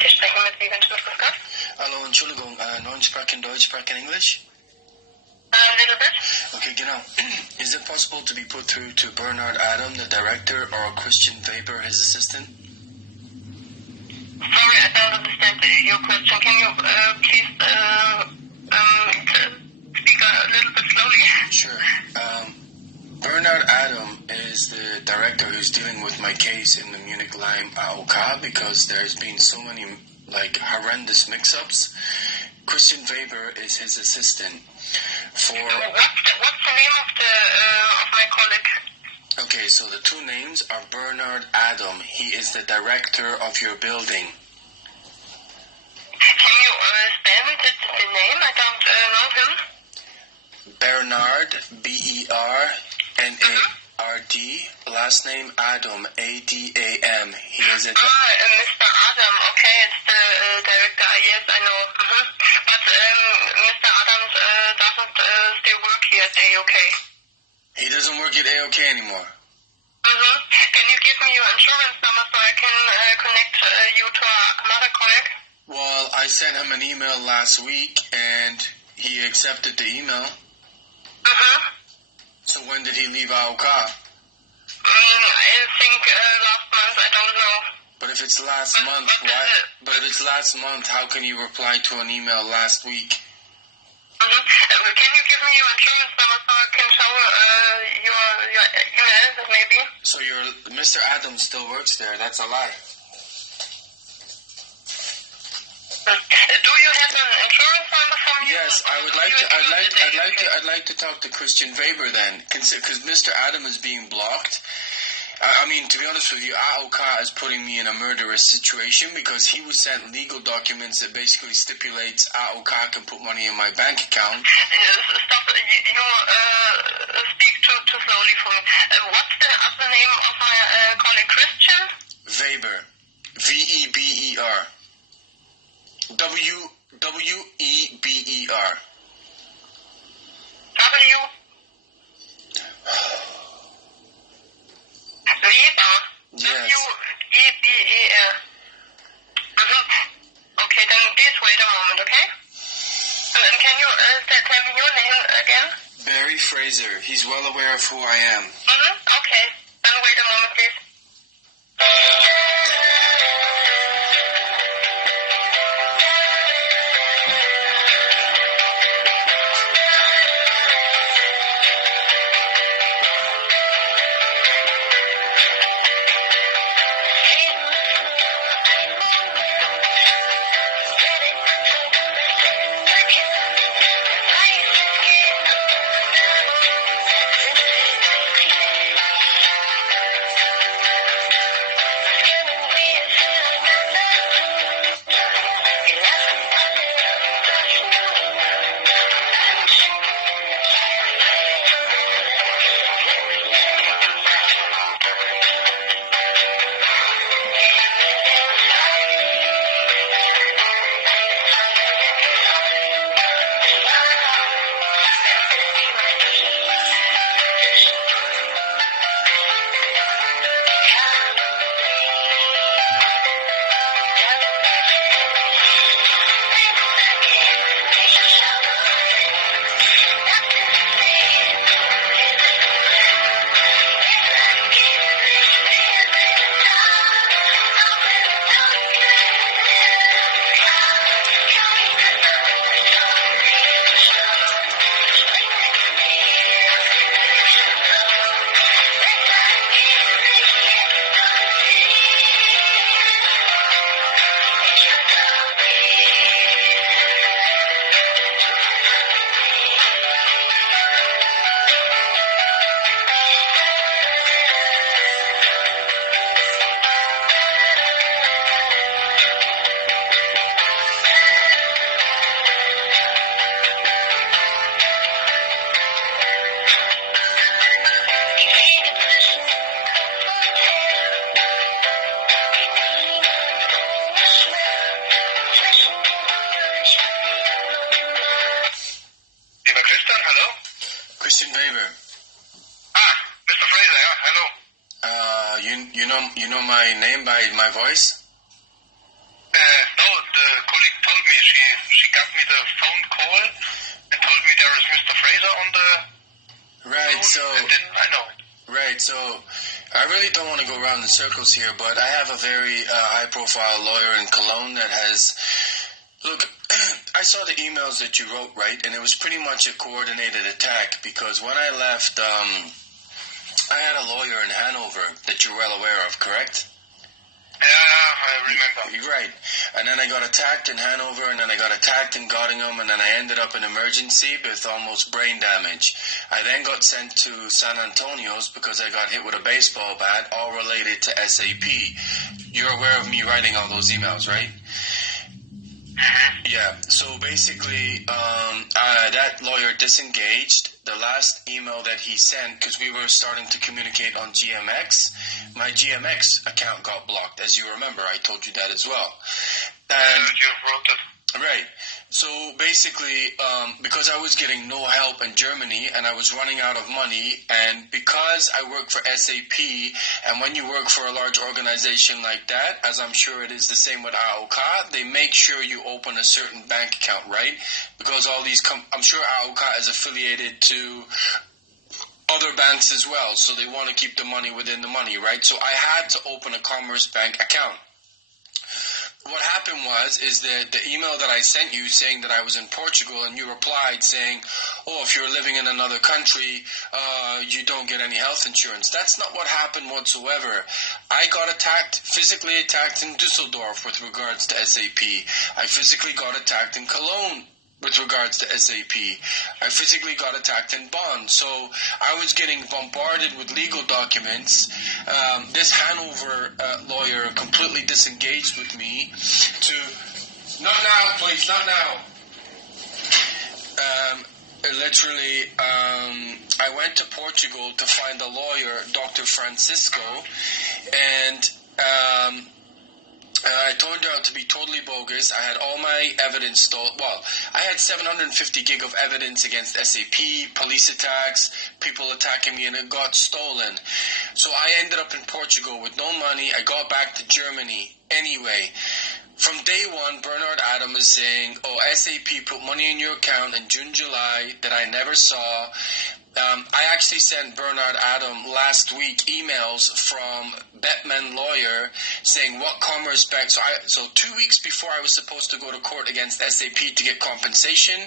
Sie sprechen mit Wehrkraftzersetzung, grüß Gott. Hallo, Entschuldigung, neuen sprechen Deutsch, sprechen English? A little bit. Okay, genau. Is it possible to be put through to Bernard Adam, the director, or Christian Weber, his assistant? Sorry, I don't understand your question. Can you please speak a little bit slowly? Sure. Bernard Adam is the director who's dealing with my case in the Munich Lime AOK because there's been so many horrendous mix-ups. Christian Weber is his assistant. What's the name of my colleague? Okay, so the two names are Bernard Adam. He is the director of your building. Can you spell the name? I don't know him. Bernard, B-E-R-N-A-R-D, last name Adam, A-D-A-M. He is a... Mr. Adam, okay, it's the director, yes, I know. But Mr. Adams doesn't still work here at AOK. He doesn't work at AOK anymore. Can you give me your insurance number so I can connect you to another colleague? Well, I sent him an email last week, and he accepted the email. So when did he leave AOK? I think last month, I don't know. But if it's last month, why? But if it's last month, how can you reply to an email last week? Can you give me your insurance number so I can show your email, maybe? So Mr. Adams still works there. That's a lie. Do you have an insurance number for me? Yes, I'd like to talk to Christian Weber then, because Mr. Adam is being blocked. I mean, to be honest with you, AOK is putting me in a murderous situation because he was sent legal documents that basically stipulates AOK can put money in my bank account. Stop, you speak too slowly for me. What's the other name of my colleague, Christian? Weber. V-E-B-E-R. W-E-B-E-R. W? Weber. Yes. W-E-B-E-R. Okay, then please wait a moment, okay? And can you tell me your name again? Barry Fraser. He's well aware of who I am. Okay. Then wait a moment, please. Christian Weber. Mr. Fraser, yeah, hello. You know my name by my voice? No, the colleague told me, she got me the phone call and told me there is Mr. Fraser on the right, phone, and then I know. Right, so I really don't want to go around in circles here, but I have a very high-profile lawyer in Cologne that has... Look, I saw the emails that you wrote, right, and it was pretty much a coordinated attack, because when I left, I had a lawyer in Hanover that you're well aware of, correct? Yeah, I remember. Right. And then I got attacked in Hanover, and then I got attacked in Göttingen, and then I ended up in emergency with almost brain damage. I then got sent to San Antonio's because I got hit with a baseball bat, all related to SAP. You're aware of me writing all those emails, right? Mm-hmm. Yeah, so basically, that lawyer disengaged. The last email that he sent, because we were starting to communicate on GMX, my GMX account got blocked, as you remember. I told you that as well. And you wrote it. right. So basically, because I was getting no help in Germany and I was running out of money, and because I work for SAP, and when you work for a large organization like that, as I'm sure it is the same with AOK, they make sure you open a certain bank account, right? Because all these, I'm sure AOK is affiliated to other banks as well, so they want to keep the money within the money, right? So I had to open a Commerce Bank account. What happened is that the email that I sent you saying that I was in Portugal, and you replied saying, oh, if you're living in another country, you don't get any health insurance. That's not what happened whatsoever. I got physically attacked in Düsseldorf with regards to SAP. I physically got attacked in Cologne with regards to SAP. I physically got attacked in Bonn. So I was getting bombarded with legal documents. This Hanover lawyer completely disengaged with me to... Not now, please, not now. Literally, I went to Portugal to find a lawyer, Dr. Francisco, and... I turned out to be totally bogus. I had all my evidence stolen. Well, I had 750 gig of evidence against SAP, police attacks, people attacking me, and it got stolen. So I ended up in Portugal with no money. I got back to Germany anyway. From day one, Bernard Adam is saying, oh, SAP put money in your account in June, July that I never saw. I actually sent Bernard Adam last week emails from Bettman Lawyer saying what Commerce Bank... So 2 weeks before I was supposed to go to court against SAP to get compensation,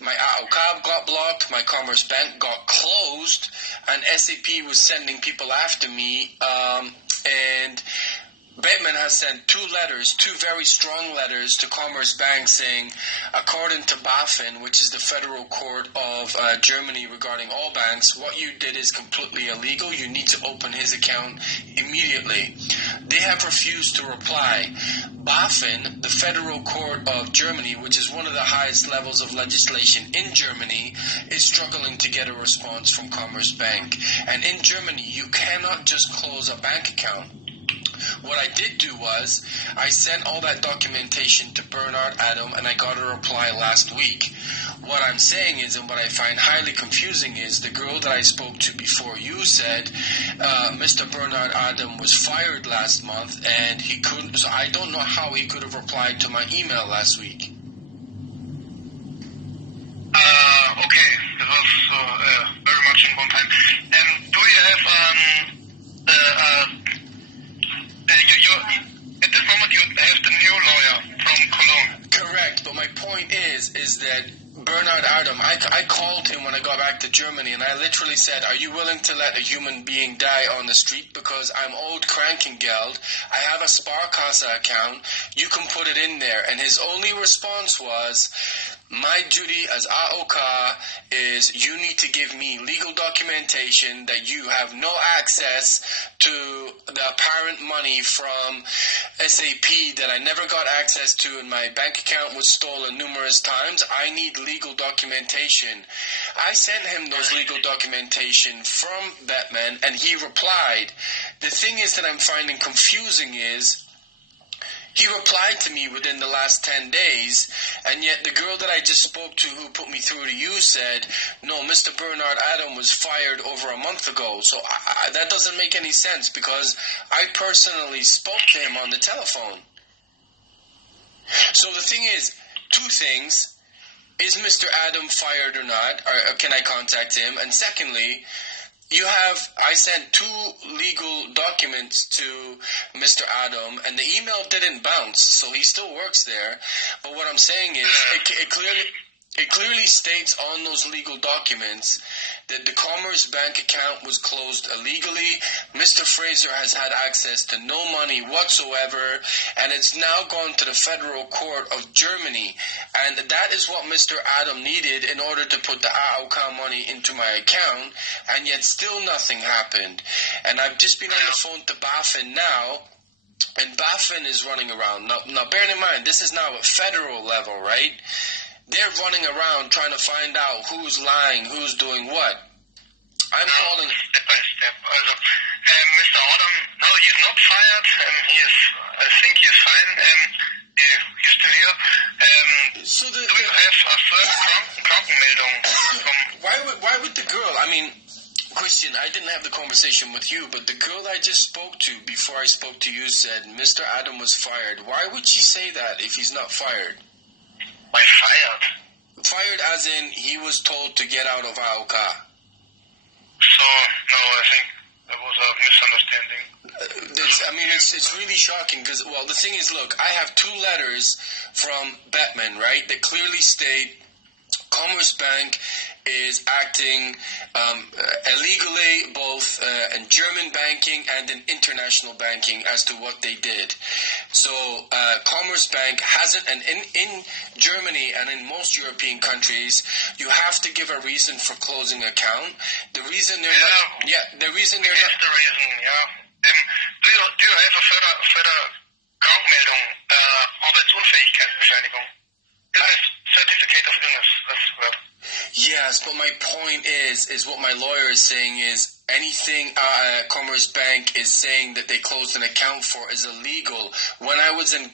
my AOK got blocked, my Commerce Bank got closed, and SAP was sending people after me, and... Bettman has sent two very strong letters to Commerce Bank saying, according to BaFin, which is the federal court of Germany regarding all banks, what you did is completely illegal. You need to open his account immediately. They have refused to reply. BaFin, the federal court of Germany, which is one of the highest levels of legislation in Germany, is struggling to get a response from Commerce Bank. And in Germany, you cannot just close a bank account. What I did do was, I sent all that documentation to Bernard Adam, and I got a reply last week. What I'm saying is, and what I find highly confusing is, the girl that I spoke to before you said, Mr. Bernard Adam was fired last month, and he couldn't, so I don't know how he could have replied to my email last week. Okay, this was very much in one time. Do you have at this moment you have the new lawyer from Cologne? Correct, but my point is that Bernard Adam, I called him when I got back to Germany, and I literally said, are you willing to let a human being die on the street? Because I'm old Krankengeld, I have a Sparkasse account, you can put it in there. And his only response was, my duty as AOK is you need to give me legal documentation that you have no access to the apparent money from SAP that I never got access to, and my bank account was stolen numerous times. I need legal documentation. I sent him those legal documentation from Batman, and he replied. The thing is that I'm finding confusing is, He replied to me within the last 10 days, and yet the girl that I just spoke to who put me through to you said, no, Mr. Bernard Adam was fired over a month ago. So that doesn't make any sense because I personally spoke to him on the telephone. So the thing is, two things. Is Mr. Adam fired or not? Or can I contact him? And secondly, I sent 2 legal documents to Mr. Adam, and the email didn't bounce, so he still works there. But what I'm saying is, it clearly states on those legal documents that the Commerce Bank account was closed illegally. Mr. Fraser has had access to no money whatsoever, and it's now gone to the Federal Court of Germany. And that is what Mr. Adam needed in order to put the AOK money into my account, and yet still nothing happened. And I've just been on the phone to BaFin now, and BaFin is running around. Now bear in mind, this is now at federal level, right? They're running around trying to find out who's lying, who's doing what. I'm calling... Step by step. Also, Mr. Adam, no, he's not fired. I think he's fine. He's still here. So do you have a further Krankenmeldung? Why would the girl... I mean, Christian, I didn't have the conversation with you, but the girl I just spoke to before I spoke to you said Mr. Adam was fired. Why would she say that if he's not fired? By fired? Fired as in he was told to get out of AOK. So, no, I think that was a misunderstanding. It's really shocking because, well, the thing is, look, I have 2 letters from Batman, right, that clearly state Commerce Bank is acting illegally, both in German banking and in international banking as to what they did. So Commerce Bank hasn't, and in Germany and in most European countries, you have to give a reason for closing account. The reason they're not... Yeah, the reason they're not... That's the reason, yeah. Do you have a further Krankmeldung, Arbeitsunfähigkeitsbescheinigung? Illness, certificate of illness, that's right. Yes, but my point is what my lawyer is saying is anything Commerce Bank is saying that they closed an account for is illegal. When I was in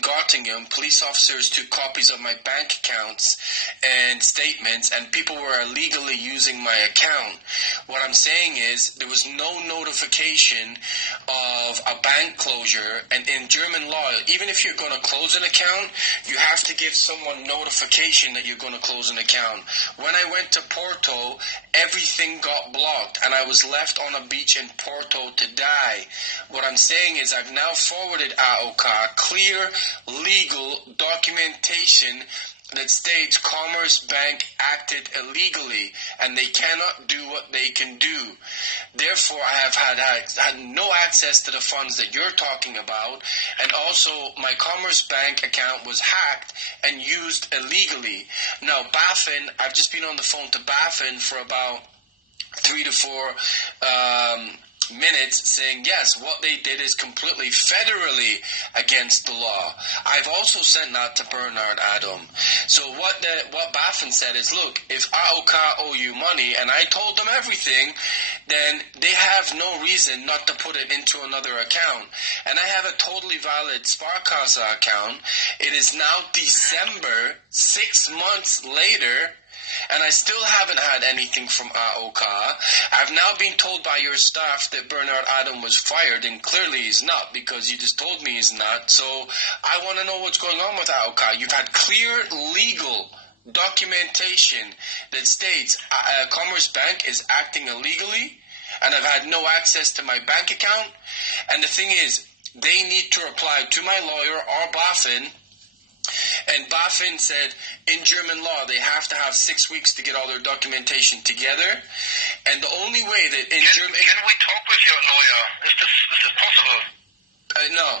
Göttingen, police officers took copies of my bank accounts and statements, and people were illegally using my account. What I'm saying is there was no notification of a bank closure, and in German law, even if you're going to close an account, you have to give someone notification that you're going to close an account. When I went to Porto, everything got blocked, and I was left on a beach in Porto to die. What I'm saying is I've now forwarded AOK clear legal documentation that states Commerce Bank acted illegally and they cannot do what they can do. Therefore, I have had no access to the funds that you're talking about, and also my Commerce Bank account was hacked and used illegally. Now, BaFin, I've just been on the phone to BaFin for about 3 to 4 minutes saying, yes, what they did is completely federally against the law. I've also sent that to Bernard Adam. So what BaFin said is, look, if AOK owe you money, and I told them everything, then they have no reason not to put it into another account. And I have a totally valid Sparkasse account. It is now December, 6 months later, and I still haven't had anything from AOK. I've now been told by your staff that Bernard Adam was fired, and clearly he's not, because you just told me he's not. So I want to know what's going on with AOK. You've had clear legal documentation that states Commerce Bank is acting illegally, and I've had no access to my bank account. And the thing is, they need to reply to my lawyer or BaFin. And BaFin said in German law they have to have 6 weeks to get all their documentation together. And the only way that in German... Can we talk with your lawyer? Is this possible? No.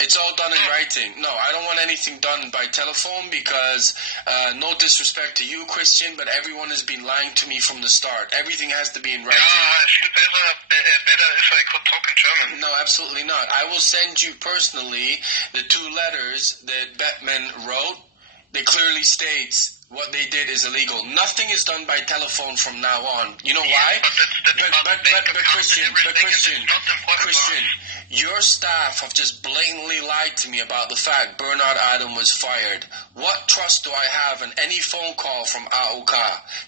It's all done in writing. No, I don't want anything done by telephone because, no disrespect to you, Christian, but everyone has been lying to me from the start. Everything has to be in writing. Yeah, I feel better if I could talk in German. No, absolutely not. I will send you personally the 2 letters that Bettman wrote that clearly states what they did is illegal. Nothing is done by telephone from now on. You know why? But Christian, Your staff have just blatantly lied to me about the fact Bernard Adam was fired. What trust do I have in any phone call from AOK?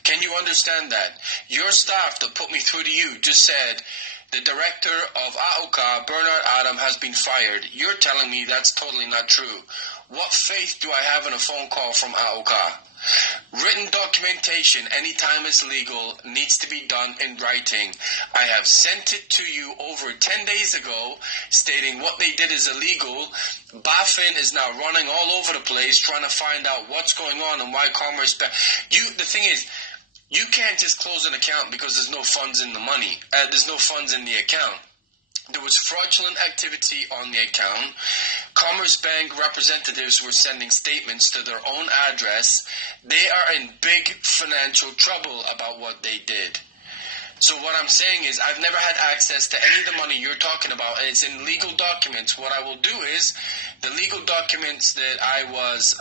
Can you understand that? Your staff that put me through to you just said the director of AOK, Bernard Adam, has been fired. You're telling me that's totally not true. What faith do I have in a phone call from AOK? Written documentation, anytime it's legal, needs to be done in writing. I have sent it to you over 10 days ago, stating what they did is illegal. BaFin is now running all over the place, trying to find out what's going on and why Commerce Bank. The thing is, you can't just close an account because there's no funds in the money. There's no funds in the account. There was fraudulent activity on the account. Commerce Bank representatives were sending statements to their own address. They are in big financial trouble about what they did. So what I'm saying is I've never had access to any of the money you're talking about, and it's in legal documents. What I will do is the legal documents that I was,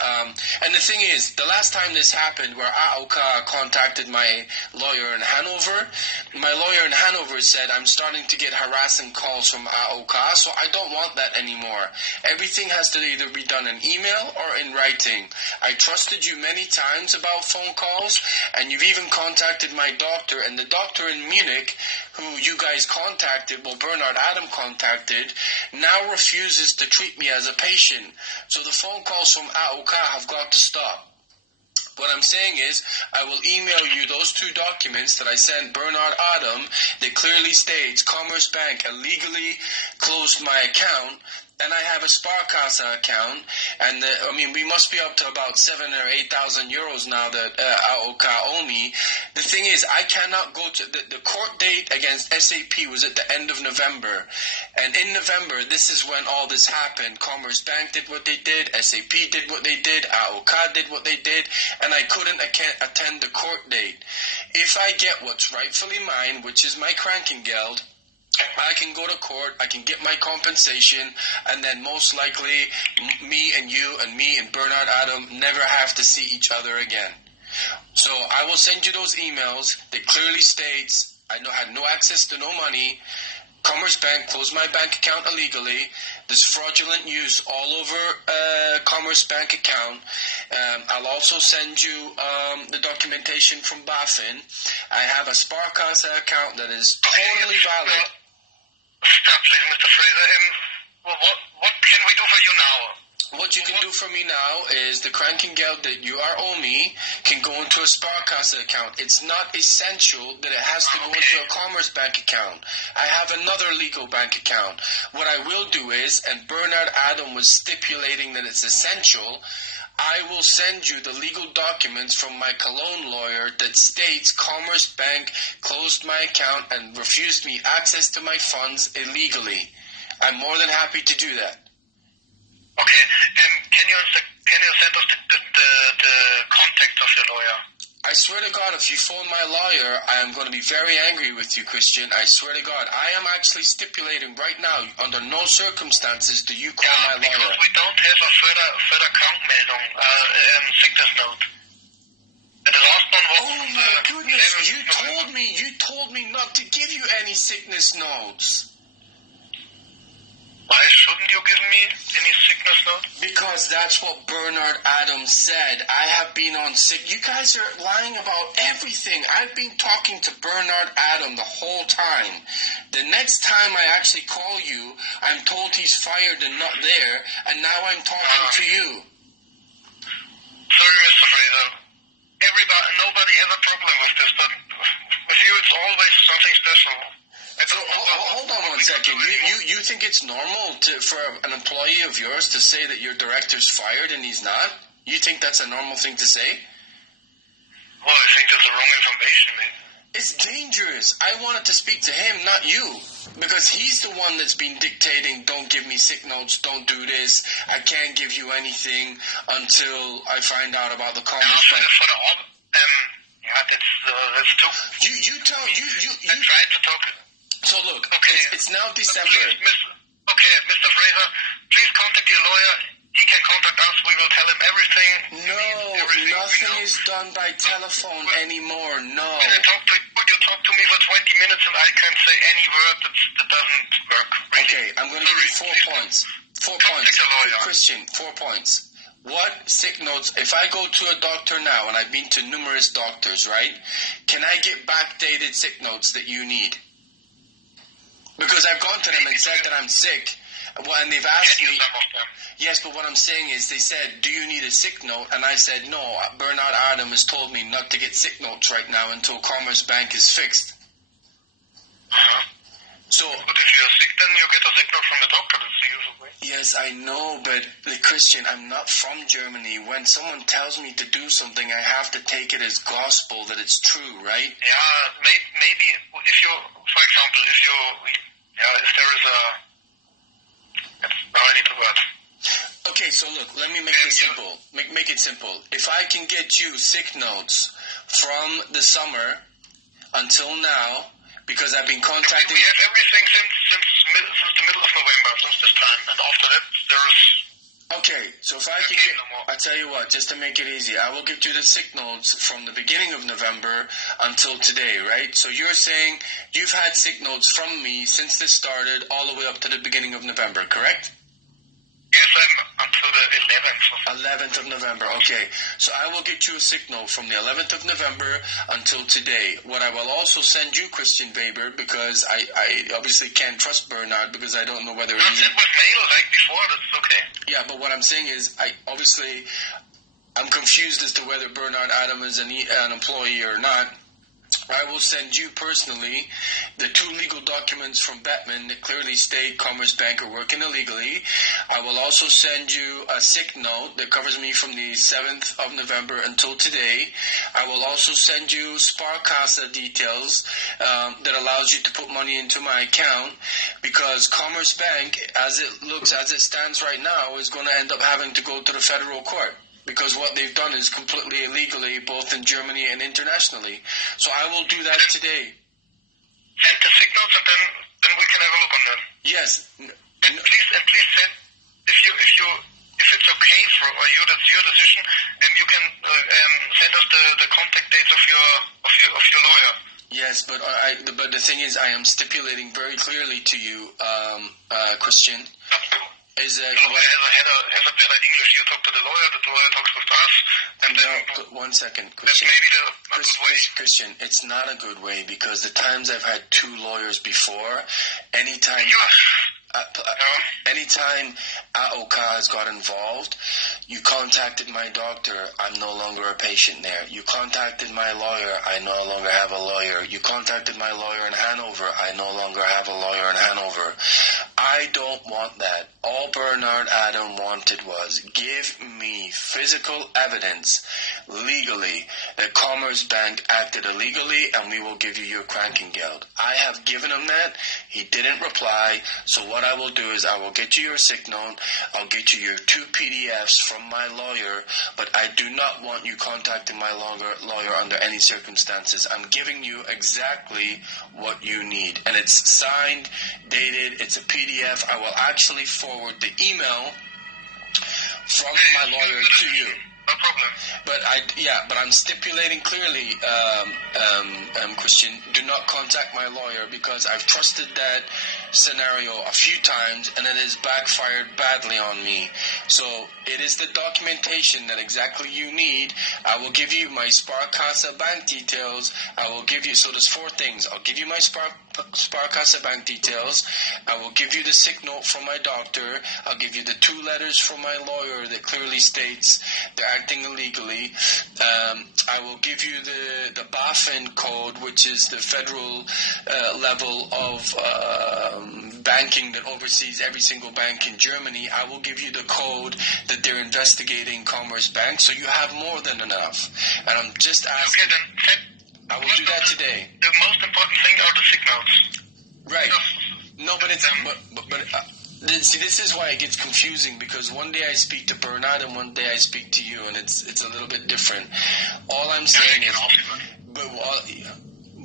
and the thing is, the last time this happened where AOK contacted my lawyer in Hanover, my lawyer in Hanover said, I'm starting to get harassing calls from AOK, so I don't want that anymore. Everything has to either be done in email or in writing. I trusted you many times about phone calls, and you've even contacted my doctor, and the doctor in Munich, who you guys contacted, well, Bernard Adam contacted, now refuses to treat me as a patient. So the phone calls from AOK have got to stop. What I'm saying is, I will email you those 2 documents that I sent Bernard Adam that clearly states Commerce Bank illegally closed my account, and I have a Sparkasse account, and we must be up to about 7,000 or 8,000 euros now that AOK owe me. The thing is, I cannot go to the court date against SAP was at the end of November, and in November, this is when all this happened. Commerce Bank did what they did, SAP did what they did, AOK did what they did, and I couldn't attend the court date. If I get what's rightfully mine, which is my Krankengeld, I can go to court, I can get my compensation, and then most likely me and you and me and Bernard Adam never have to see each other again. So I will send you those emails that clearly states I had no access to no money. Commerce Bank closed my bank account illegally. There's fraudulent use all over Commerce Bank account. I'll also send you the documentation from BaFin. I have a Sparkasse account that is totally valid. Stop, please, Mr. Fraser. What can we do for you now? What you can do for me now is the Krankengeld that you are owe me can go into a Sparkasse account. It's not essential that it has to go into a Commerce Bank account. I have another legal bank account. What I will do is, and Bernard Adam was stipulating that it's essential, I will send you the legal documents from my Cologne lawyer that states Commerce Bank closed my account and refused me access to my funds illegally. I'm more than happy to do that. Okay, can you send us the contact of your lawyer? I swear to God, if you phone my lawyer, I am going to be very angry with you, Christian. I swear to God. I am actually stipulating right now, under no circumstances do you call my lawyer. Because we don't have a further Krankmeldung, sickness note. And the last one was... Oh my goodness, you told me not to give you any sickness notes. Why shouldn't you give me any sickness note? Because that's what Bernard Adam said. I have been on sick. You guys are lying about everything. I've been talking to Bernard Adam the whole time. The next time I actually call you, I'm told he's fired and not there, and now I'm talking to you. Sorry, Mr. Fraser. Nobody has a problem with this, but with you it's always something special. So, hold on one second. You think it's normal for an employee of yours to say that your director's fired and he's not? You think that's a normal thing to say? Well, I think that's the wrong information, man. It's dangerous. I wanted to speak to him, not you. Because he's the one that's been dictating, don't give me sick notes, don't do this, I can't give you anything until I find out about the Commerce Bank. That's too... You I tried to talk... So look, okay. It's now December. Okay, Mr. Fraser, please contact your lawyer. He can contact us. We will tell him everything. No, nothing is done by telephone anymore. No. When I talk to you, you talk to me for 20 minutes and I can't say any word that doesn't work. Really. Okay, I'm going to give you 4 points. 4 points. Christian, 4 points. What sick notes, if I go to a doctor now, and I've been to numerous doctors, right, can I get backdated sick notes that you need? Because I've gone to them and said that I'm sick, and they've asked me, yes, but what I'm saying is, they said, do you need a sick note? And I said, no, Bernard Adam has told me not to get sick notes right now until Commerce Bank is fixed. So, but if you're sick, then you get a sick note from the doctor. That's the usual way. Yes, I know, but Christian, I'm not from Germany. When someone tells me to do something, I have to take it as gospel that it's true, right? Yeah, maybe if you, for example, if there is a, now I need the word. Okay, so look, let me make this simple. Make it simple. If I can get you sick notes from the summer until now, because I've been contacting... We have everything since the middle of November, since this time, and after that there is... Okay, so if I can get... I tell you what, just to make it easy, I will get you the sick notes from the beginning of November until today, right? So you're saying you've had sick notes from me since this started all the way up to the beginning of November, correct? Yes, I'm until the 11th. 11th of November, okay. So I will get you a sick note from the 11th of November until today. What I will also send you, Christian Weber, because I obviously can't trust Bernard because I don't know whether... Not sent with mail like before, that's okay. Yeah, but what I'm saying is, I'm confused as to whether Bernard Adam is an employee or not. I will send you personally the 2 legal documents from Bettman that clearly state Commerce Bank are working illegally. I will also send you a sick note that covers me from the 7th of November until today. I will also send you Sparkasse details that allows you to put money into my account, because Commerce Bank, as it stands right now, is going to end up having to go to the federal court, because what they've done is completely illegally, both in Germany and internationally. So I will do that today. Send the signals, and then we can have a look on them. Yes. And please send, if it's okay for you, that's your decision, and you can send us the contact dates of your lawyer. Yes, but the thing is, I am stipulating very clearly to you, Christian. Is that so has a better English? You talk to the lawyer talks with us, and then... One second, Christian. That's maybe a good way. Christian, it's not a good way, because the times I've had 2 lawyers before, anytime AOK has got involved, you contacted my doctor, I'm no longer a patient there. You contacted my lawyer, I no longer have a lawyer. You contacted my lawyer in Hanover, I no longer have a lawyer in Hanover. I don't want that. All Bernard Adam wanted was, give me physical evidence legally that Commerce Bank acted illegally, and we will give you your Krankengeld. I have given him that. He didn't reply. So what I will do is I will get you your sick note. I'll get you your 2 PDFs from my lawyer, but I do not want you contacting my lawyer under any circumstances. I'm giving you exactly what you need. And it's signed, dated, it's a PDF. I will actually forward the email from my lawyer to you. No problem. But I'm stipulating clearly, Christian, do not contact my lawyer, because I've trusted that scenario a few times and it has backfired badly on me. So it is the documentation that exactly you need. I will give you my Sparkasse bank details. I will give you, so there's 4 things. I'll give you my Sparkasse bank details. I will give you the sick note from my doctor. I'll give you the 2 letters from my lawyer that clearly states they're acting illegally. I will give you the BaFin code, which is the federal level of banking that oversees every single bank in Germany. I will give you the code that they're investigating Commerce Bank, so you have more than enough. And I'm just asking... Okay, then I will do that today. The most important thing are the signals. Right. No, but it's... See, this is why it gets confusing, because one day I speak to Bernard and one day I speak to you, and it's a little bit different. All I'm saying is...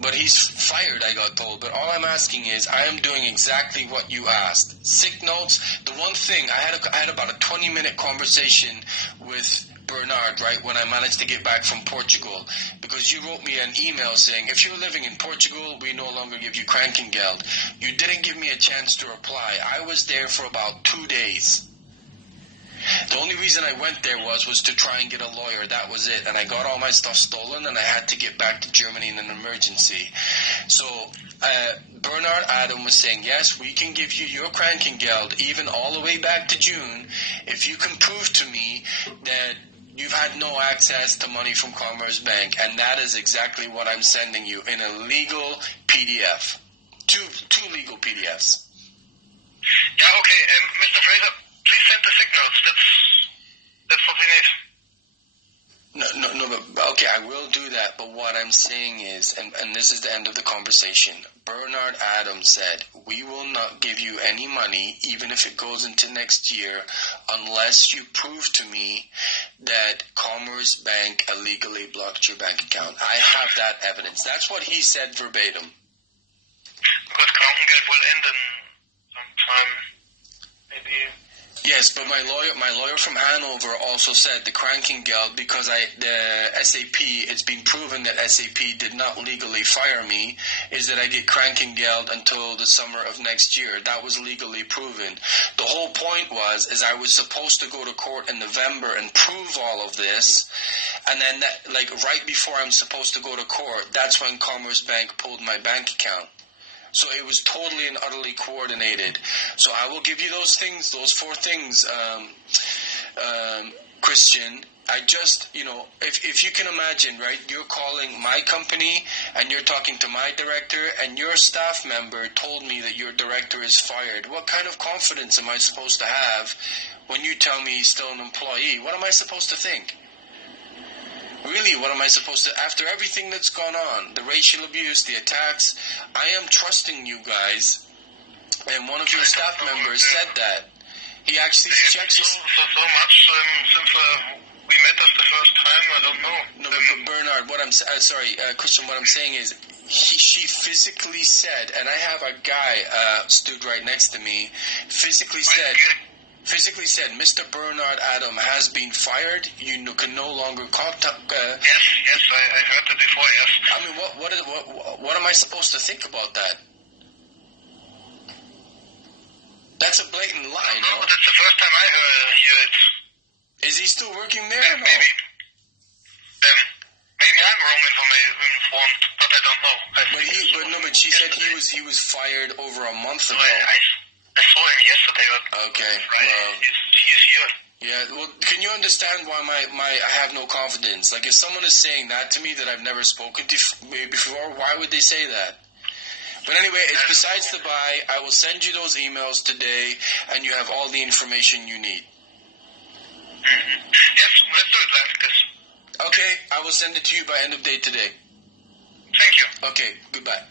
But he's fired, I got told. But all I'm asking is, I am doing exactly what you asked. Sick notes. The one thing, I had about a 20-minute conversation with Bernard, right, when I managed to get back from Portugal, because you wrote me an email saying, if you're living in Portugal, we no longer give you Krankengeld. You didn't give me a chance to reply. I was there for about 2 days. The only reason I went there was to try and get a lawyer. That was it. And I got all my stuff stolen, and I had to get back to Germany in an emergency. So Bernard Adam was saying, yes, we can give you your Krankengeld even all the way back to June if you can prove to me that you've had no access to money from Commerce Bank. And that is exactly what I'm sending you in a legal PDF. Two legal PDFs. Yeah, okay. Mr. Fraser, please send the signals. That's what we need. No, but okay, I will do that, but what I'm saying is, and this is the end of the conversation, Bernard Adams said, we will not give you any money, even if it goes into next year, unless you prove to me that Commerce Bank illegally blocked your bank account. I have that evidence. That's what he said verbatim. Because Krankengeld will end in some time, maybe. Yes, but my lawyer from Hanover also said the Krankengeld, because the SAP, it's been proven that SAP did not legally fire me, is that I get Krankengeld until the summer of next year. That was legally proven. The whole point is I was supposed to go to court in November and prove all of this, and then right before I'm supposed to go to court, that's when Commerce Bank pulled my bank account. So it was totally and utterly coordinated. So I will give you those things, those 4 things, Christian. I just, if you can imagine, right, you're calling my company and you're talking to my director and your staff member told me that your director is fired. What kind of confidence am I supposed to have when you tell me he's still an employee? What am I supposed to think? Really, what am I supposed to, after everything that's gone on, the racial abuse, the attacks, I am trusting you guys, and one of your staff members said that. He actually checks his... So much since we met us the first time, I don't know. No, but Bernard, Christian, what I'm saying is, she physically said, and I have a guy stood right next to me, physically said, Mr. Bernard Adam has been fired. You can no longer contact. Yes, I heard that before. Yes. I mean, what am I supposed to think about that? That's a blatant lie, no? That's the first time I hear it. Is he still working there? No? Maybe. Maybe I'm wrong informed, but I don't know. But she said he was fired over a month ago. I saw him yesterday. Okay. Well, he's here. Yeah. Well, can you understand why I have no confidence? Like, if someone is saying that to me that I've never spoken to before, why would they say that? But anyway, it's besides the by. I will send you those emails today, and you have all the information you need. Mm-hmm. Yes, let's do it like this. Okay, I will send it to you by end of day today. Thank you. Okay, goodbye.